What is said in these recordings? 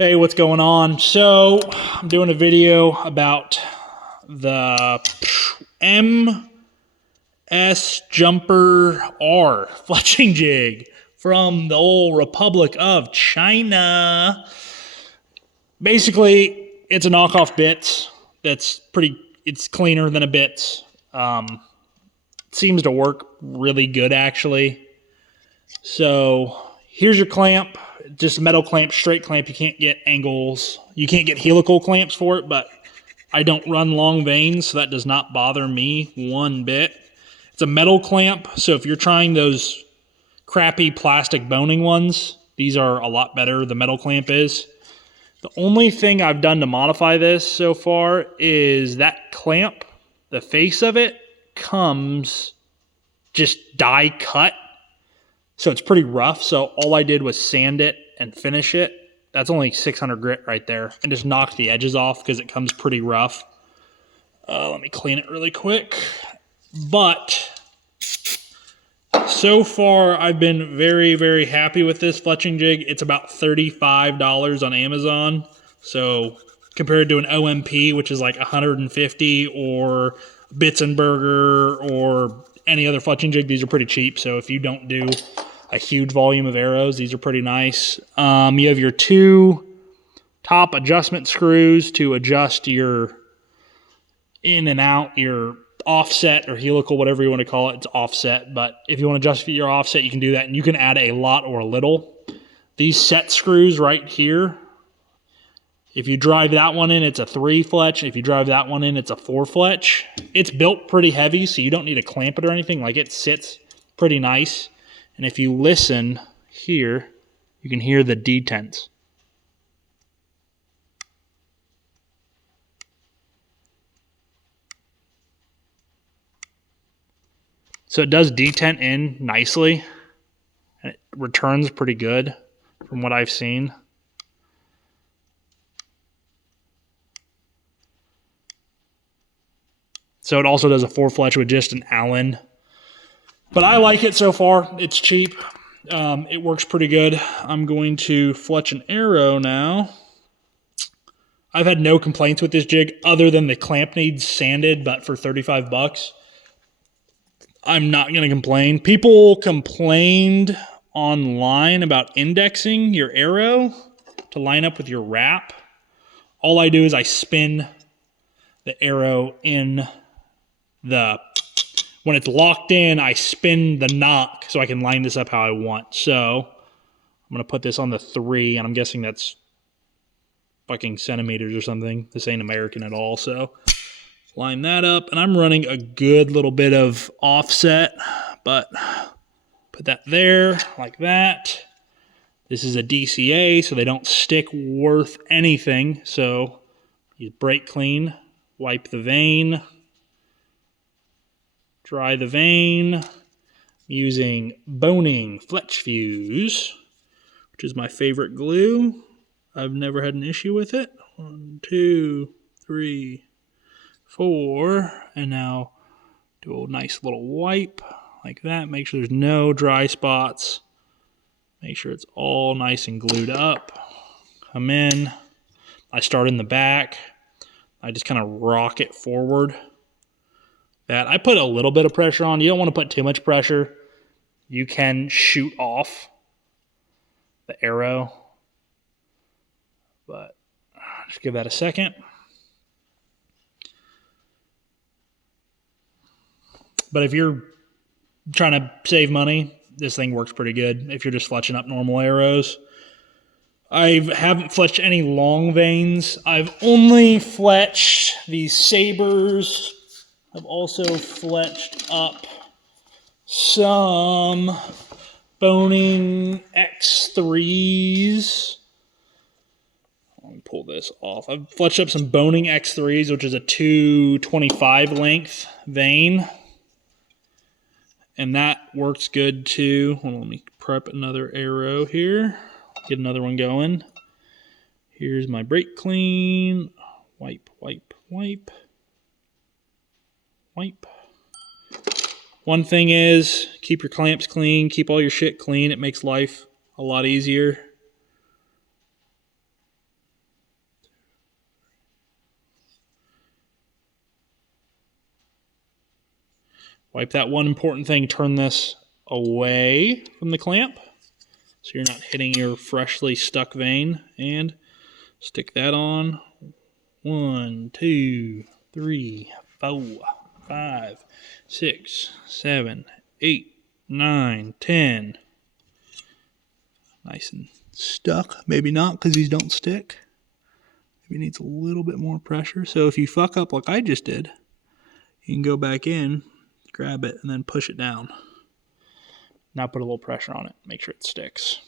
Hey, what's going on? So, I'm doing a video about the M.SJUMPPER fletching jig from the old Republic of China. Basically, it's a knockoff bitz that's it's cleaner than a bitz. It seems to work really good, actually. So, here's your clamp. Just a metal clamp, straight clamp. You can't get angles. You can't get helical clamps for it, but I don't run long vanes, so that does not bother me one bit. It's a metal clamp, so if you're trying those crappy plastic boning ones, these are a lot better, the metal clamp is. The only thing I've done to modify this so far is that clamp, the face of it, comes just die cut. So it's pretty rough. So all I did was sand it and finish it. That's only 600 grit right there. And just knock the edges off because it comes pretty rough. Let me clean it really quick. But so far, I've been very, very happy with this fletching jig. It's about $35 on Amazon. So compared to an OMP, which is like $150, or Bitzenberger, or any other fletching jig, these are pretty cheap. So if you don't do a huge volume of arrows, these are pretty nice. You have your two top adjustment screws to adjust your in and out, your offset or helical, whatever you want to call it. It's offset, but if you want to adjust your offset, you can do that, and you can add a lot or a little. These set screws right here, if you drive that one in, it's a 3 fletch. If you drive that one in, it's a 4 fletch. It's built pretty heavy, so you don't need to clamp it or anything. Like, it sits pretty nice. And if you listen here, you can hear the detents. So it does detent in nicely, and it returns pretty good from what I've seen. So it also does a 4 fletch with just an Allen. But I like it so far. It's cheap. It works pretty good. I'm going to fletch an arrow now. I've had no complaints with this jig other than the clamp needs sanded, but for 35 bucks, I'm not going to complain. People complained online about indexing your arrow to line up with your wrap. All I do is I spin the arrow in when it's locked in, I spin the knock so I can line this up how I want. So I'm going to put this on the 3, and I'm guessing that's fucking centimeters or something. This ain't American at all. So line that up, and I'm running a good little bit of offset, but put that there like that. This is a DCA, so they don't stick worth anything. So you brake clean, wipe the vane, dry the vane. I'm using Boning Fletch Fuse, which is my favorite glue. I've never had an issue with it. 1, 2, 3, 4. And now do a nice little wipe like that. Make sure there's no dry spots. Make sure it's all nice and glued up. Come in. I start in the back. I just kind of rock it forward. I put a little bit of pressure on. You don't want to put too much pressure. You can shoot off the arrow, but just give that a second. But if you're trying to save money, this thing works pretty good if you're just fletching up normal arrows. I haven't fletched any long vanes. I've only fletched these sabers. I've also fletched up some Boning X3s. Let me pull this off. I've fletched up some Boning X3s, which is a 225 length vane. And that works good too. Hold on, let me prep another arrow here. Get another one going. Here's my brake clean. Wipe, wipe, wipe. Wipe. One thing is, keep your clamps clean, keep all your shit clean. It makes life a lot easier. Wipe that one important thing. Turn this away from the clamp so you're not hitting your freshly stuck vein. And stick that on. 1, 2, 3, 4, 5, 6, 7, 8, 9, 10. Nice and stuck. Maybe not because these don't stick. Maybe needs a little bit more pressure. So if you fuck up like I just did, you can go back in, grab it, and then push it down. Now put a little pressure on it. Make sure it sticks.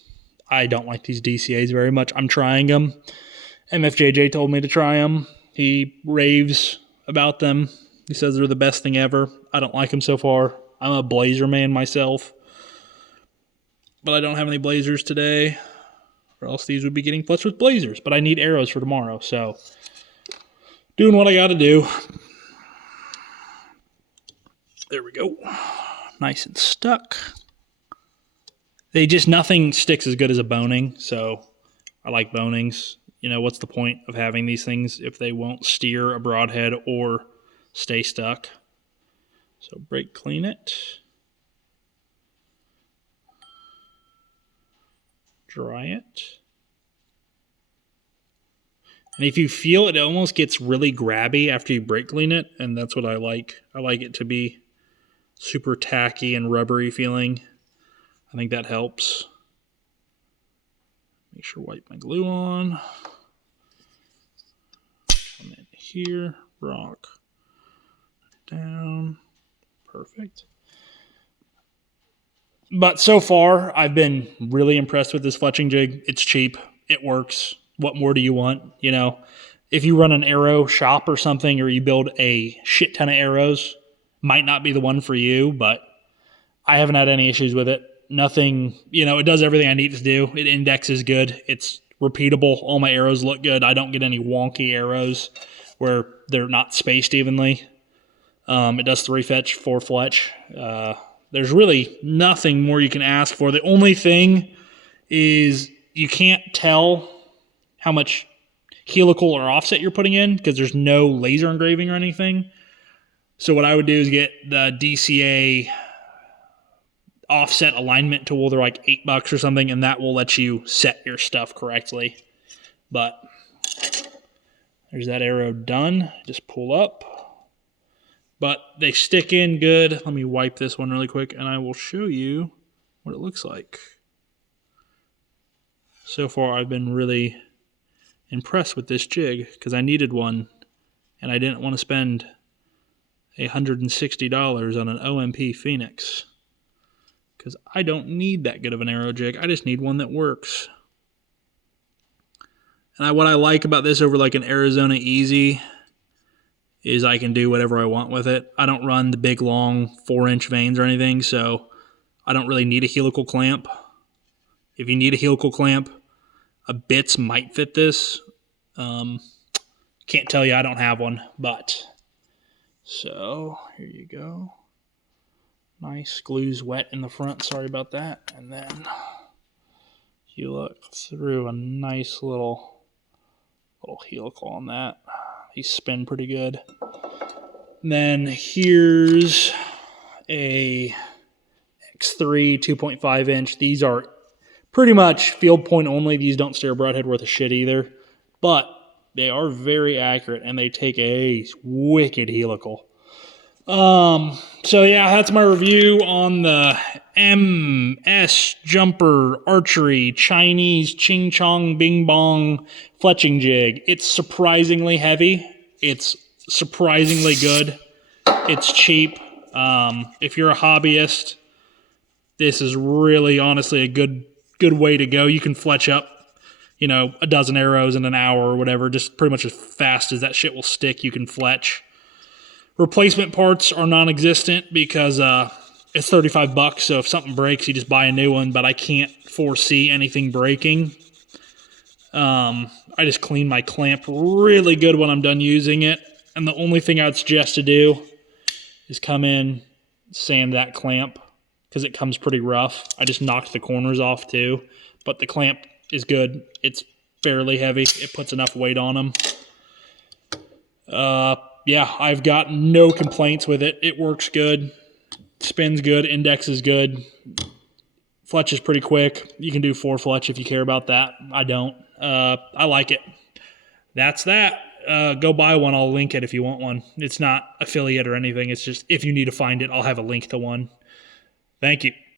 I don't like these DCAs very much. I'm trying them. M.SJUMPPER told me to try them. He raves about them. He says they're the best thing ever. I don't like them so far. I'm a blazer man myself. But I don't have any blazers today, or else these would be getting fletched with blazers. But I need arrows for tomorrow, so doing what I got to do. There we go. Nice and stuck. Nothing sticks as good as a boning, so I like bonings. You know, what's the point of having these things if they won't steer a broadhead or stay stuck? So brake clean it. Dry it. And if you feel it almost gets really grabby after you brake clean it, and that's what I like. I like it to be super tacky and rubbery feeling. I think that helps. Make sure wipe my glue on. Come in here, rock down. Perfect. But so far, I've been really impressed with this fletching jig. It's cheap. It works. What more do you want? You know, if you run an arrow shop or something, or you build a shit ton of arrows, might not be the one for you, but I haven't had any issues with it. Nothing, you know, it does everything I need to do. It indexes good. It's repeatable. All my arrows look good. I don't get any wonky arrows where they're not spaced evenly. It does 3 fetch, 4 fletch. There's really nothing more you can ask for. The only thing is you can't tell how much helical or offset you're putting in because there's no laser engraving or anything. So what I would do is get the DCA offset alignment tool. They're like $8 or something, and that will let you set your stuff correctly. But there's that arrow done. Just pull up. But they stick in good. Let me wipe this one really quick, and I will show you what it looks like. So far, I've been really impressed with this jig because I needed one, and I didn't want to spend $160 on an OMP Phoenix because I don't need that good of an arrow jig. I just need one that works. And what I like about this over like an Arizona Easy is I can do whatever I want with it. I don't run the big, long 4-inch veins or anything, so I don't really need a helical clamp. If you need a helical clamp, a bitz might fit this. Can't tell you, I don't have one, but. So, here you go. Nice, glue's wet in the front, sorry about that. And then you look through a nice little helical on that. These spin pretty good. And then here's a X3 2.5 inch. These are pretty much field point only. These don't steer a broadhead worth a shit either. But they are very accurate and they take a wicked helical. So yeah, that's my review on the M.SJUMPPER Archery Chinese Ching Chong Bing Bong Fletching Jig. It's surprisingly heavy. It's surprisingly good. It's cheap. If you're a hobbyist, this is really honestly a good way to go. You can fletch up, you know, a dozen arrows in an hour or whatever, just pretty much as fast as that shit will stick, you can fletch. Replacement parts are non-existent because it's $35, so if something breaks, you just buy a new one, but I can't foresee anything breaking. I just clean my clamp really good when I'm done using it, and the only thing I'd suggest to do is come in, sand that clamp, because it comes pretty rough. I just knocked the corners off too, but the clamp is good. It's fairly heavy. It puts enough weight on them. Yeah, I've got no complaints with it. It works good. spins good, index is good. Fletch is pretty quick. You can do 4 fletch if you care about that. I don't. I like it. That's that. Go buy one. I'll link it if you want one. It's not affiliate or anything. It's just if you need to find it, I'll have a link to one. Thank you.